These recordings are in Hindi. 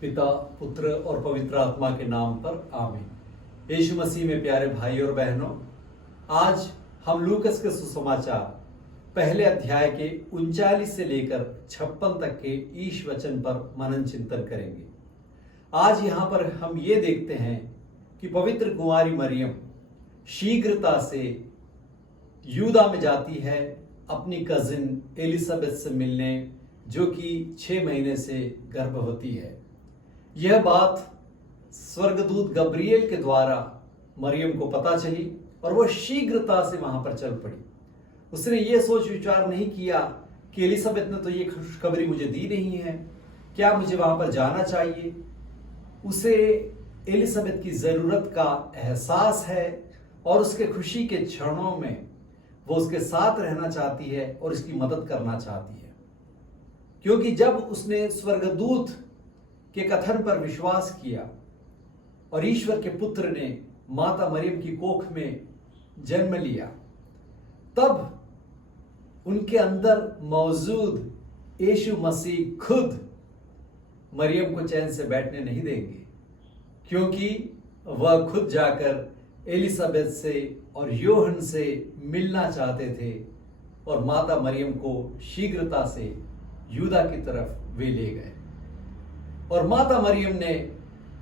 पिता, पुत्र और पवित्र आत्मा के नाम पर आमीन। यीशु मसीह में प्यारे भाई और बहनों, आज हम लूकस के सुसमाचार पहले अध्याय के 39 से लेकर 56 तक के ईश वचन पर मनन चिंतन करेंगे। आज यहाँ पर हम ये देखते हैं कि पवित्र कुंवारी मरियम शीघ्रता से यूदा में जाती है अपनी कजिन एलिजाबेथ से मिलने, जो कि 6 महीने से गर्भवती है। यह बात स्वर्गदूत गब्रिएल के द्वारा मरियम को पता चली और वह शीघ्रता से वहां पर चल पड़ी। उसने ये सोच विचार नहीं किया कि एलिजाबेथ ने तो ये खुशखबरी मुझे दी नहीं है, क्या मुझे वहां पर जाना चाहिए। उसे एलिजाबेथ की जरूरत का एहसास है और उसके खुशी के क्षणों में वो उसके साथ रहना चाहती है और इसकी मदद करना चाहती है, क्योंकि जब उसने स्वर्गदूत के कथन पर विश्वास किया और ईश्वर के पुत्र ने माता मरियम की कोख में जन्म लिया, तब उनके अंदर मौजूद यीशु मसीह खुद मरियम को चैन से बैठने नहीं देंगे, क्योंकि वह खुद जाकर एलिजाबेथ से और यूहन्ना से मिलना चाहते थे और माता मरियम को शीघ्रता से यूदा की तरफ वे ले गए। और माता मरियम ने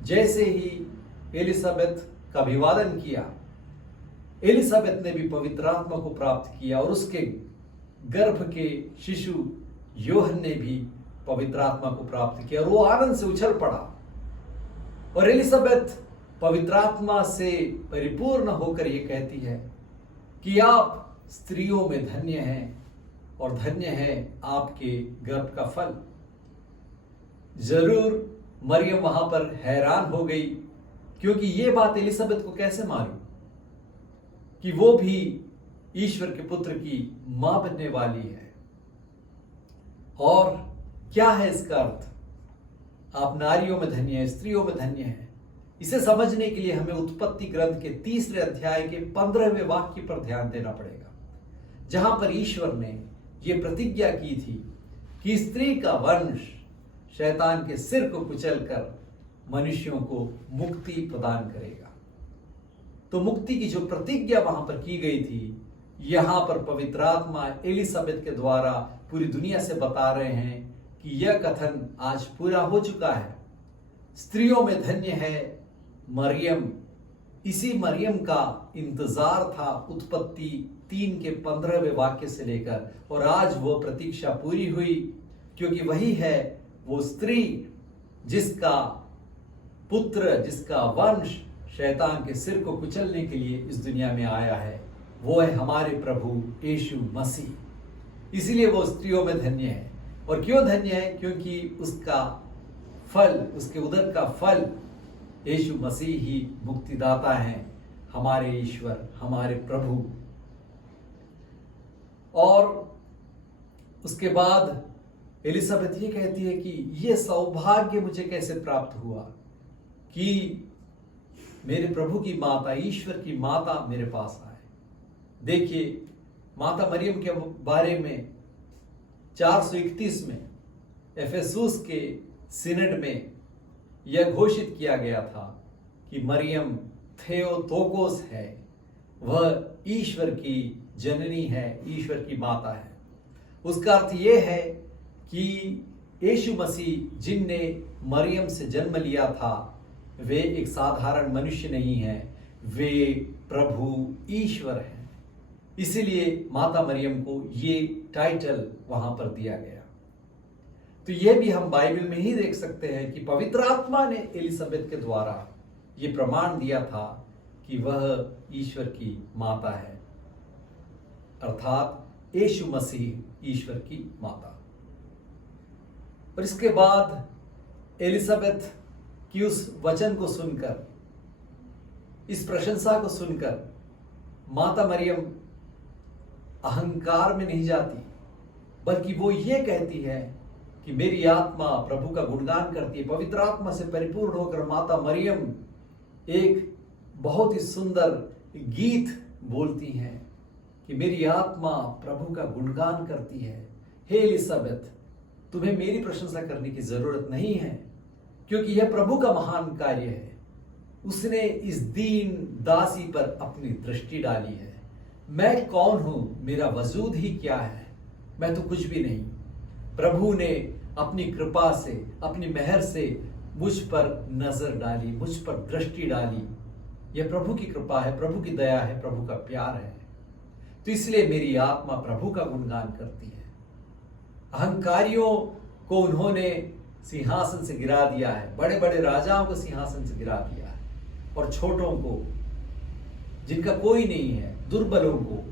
जैसे ही एलिजाबेथ का अभिवादन किया, एलिजाबेथ ने भी पवित्र आत्मा को प्राप्त किया और उसके गर्भ के शिशु यूहन्ना ने भी पवित्र आत्मा को प्राप्त किया और वो आनंद से उछल पड़ा। और एलिजाबेथ पवित्र आत्मा से परिपूर्ण होकर ये कहती है कि आप स्त्रियों में धन्य हैं और धन्य है आपके गर्भ का फल। जरूर मरियम वहां पर हैरान हो गई, क्योंकि ये बात एलिजाबेथ को कैसे मालूम कि वो भी ईश्वर के पुत्र की मां बनने वाली है। और क्या है इसका अर्थ? आप नारियों में धन्य हैं, स्त्रियों में धन्य हैं। इसे समझने के लिए हमें उत्पत्ति ग्रंथ के 3 अध्याय के 15वें वाक्य पर ध्यान देना पड़ेगा, जहां पर ईश्वर ने यह प्रतिज्ञा की थी कि स्त्री का वंश शैतान के सिर को कुचलकर मनुष्यों को मुक्ति प्रदान करेगा। तो मुक्ति की जो प्रतिज्ञा वहां पर की गई थी, यहां पर पवित्र आत्मा एलिजाबेथ के द्वारा पूरी दुनिया से बता रहे हैं कि यह कथन आज पूरा हो चुका है। स्त्रियों में धन्य है मरियम। इसी मरियम का इंतजार था उत्पत्ति 3 के 15वें वाक्य से लेकर, और आज वो प्रतीक्षा पूरी हुई, क्योंकि वही है वो स्त्री जिसका पुत्र, जिसका वंश शैतान के सिर को कुचलने के लिए इस दुनिया में आया है। वो है हमारे प्रभु यीशु मसीह। इसीलिए वो स्त्रियों में धन्य है। और क्यों धन्य है? क्योंकि उसका फल, उसके उदर का फल यीशु मसीह ही मुक्तिदाता हैं, हमारे ईश्वर, हमारे प्रभु। और उसके बाद एलिजाबेथ ये कहती है कि ये सौभाग्य मुझे कैसे प्राप्त हुआ कि मेरे प्रभु की माता, ईश्वर की माता मेरे पास आए। देखिए, माता मरियम के बारे में 431 में एफेसुस के सिनड में यह घोषित किया गया था कि मरियम थियोतोकोस है, वह ईश्वर की जननी है, ईश्वर की माता है। उसका अर्थ यह है कि यीशु मसीह जिनने मरियम से जन्म लिया था, वे एक साधारण मनुष्य नहीं है, वे प्रभु ईश्वर हैं। इसीलिए माता मरियम को ये टाइटल वहां पर दिया गया। तो यह भी हम बाइबल में ही देख सकते हैं कि पवित्र आत्मा ने एलिजाबेथ के द्वारा ये प्रमाण दिया था कि वह ईश्वर की माता है, अर्थात यीशु मसीह ईश्वर की माता। और इसके बाद एलिजाबेथ की उस वचन को सुनकर, इस प्रशंसा को सुनकर, माता मरियम अहंकार में नहीं जाती, बल्कि वो ये कहती है कि मेरी आत्मा प्रभु का गुणगान करती है। पवित्र आत्मा से परिपूर्ण होकर माता मरियम एक बहुत ही सुंदर गीत बोलती हैं कि मेरी आत्मा प्रभु का गुणगान करती है। हे एलिजाबेथ, तुम्हें मेरी प्रशंसा करने की जरूरत नहीं है, क्योंकि यह प्रभु का महान कार्य है। उसने इस दीन दासी पर अपनी दृष्टि डाली है। मैं कौन हूं, मेरा वजूद ही क्या है, मैं तो कुछ भी नहीं। प्रभु ने अपनी कृपा से, अपनी मेहर से मुझ पर नजर डाली, मुझ पर दृष्टि डाली। यह प्रभु की कृपा है, प्रभु की दया है, प्रभु का प्यार है। तो इसलिए मेरी आत्मा प्रभु का गुणगान करती है। अहंकारियों को उन्होंने सिंहासन से गिरा दिया है, बड़े बड़े राजाओं को सिंहासन से गिरा दिया है, और छोटों को, जिनका कोई नहीं है, दुर्बलों को,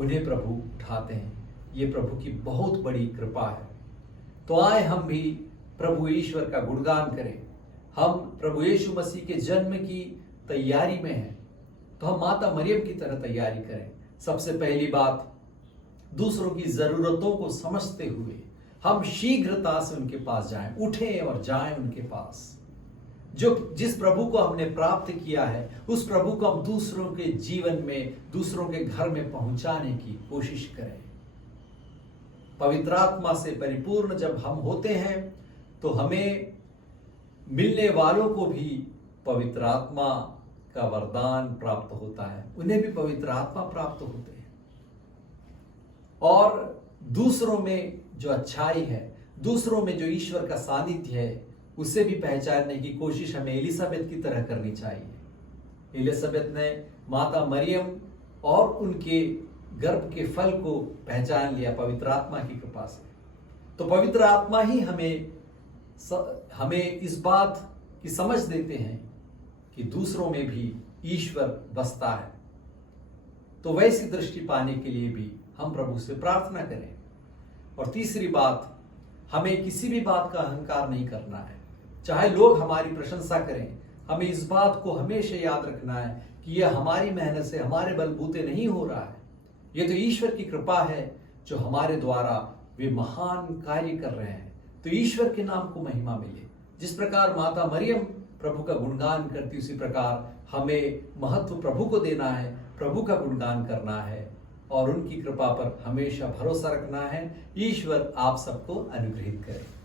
उन्हें प्रभु उठाते हैं। ये प्रभु की बहुत बड़ी कृपा है। तो आए हम भी प्रभु ईश्वर का गुणगान करें। हम प्रभु यीशु मसीह के जन्म की तैयारी में हैं, तो हम माता मरियम की तरह तैयारी करें। सबसे पहली बात, दूसरों की जरूरतों को समझते हुए हम शीघ्रता से उनके पास जाएं, उठें और जाएं उनके पास। जिस प्रभु को हमने प्राप्त किया है, उस प्रभु को हम दूसरों के जीवन में, दूसरों के घर में पहुंचाने की कोशिश करें। पवित्र आत्मा से परिपूर्ण जब हम होते हैं तो हमें मिलने वालों को भी पवित्र आत्मा का वरदान प्राप्त होता है, उन्हें भी पवित्र आत्मा प्राप्त होते हैं। और दूसरों में जो अच्छाई है, दूसरों में जो ईश्वर का सानिध्य है, उसे भी पहचानने की कोशिश हमें एलिजाबेथ की तरह करनी चाहिए। एलिजाबेथ ने माता मरियम और उनके गर्भ के फल को पहचान लिया पवित्र आत्मा की कृपा से। तो पवित्र आत्मा ही हमें इस बात की समझ देते हैं कि दूसरों में भी ईश्वर बसता है। तो वैसी दृष्टि पाने के लिए भी हम प्रभु से प्रार्थना करें। और तीसरी बात, हमें किसी भी बात का अहंकार नहीं करना है। चाहे लोग हमारी प्रशंसा करें, हमें इस बात को हमेशा याद रखना है कि यह हमारी मेहनत से, हमारे बलबूते नहीं हो रहा है। यह तो ईश्वर की कृपा है जो हमारे द्वारा वे महान कार्य कर रहे हैं। तो ईश्वर के नाम को महिमा मिले। जिस प्रकार माता मरियम प्रभु का गुणगान करती, उसी प्रकार हमें महत्व प्रभु को देना है, प्रभु का गुणगान करना है और उनकी कृपा पर हमेशा भरोसा रखना है। ईश्वर आप सबको अनुग्रहित करे।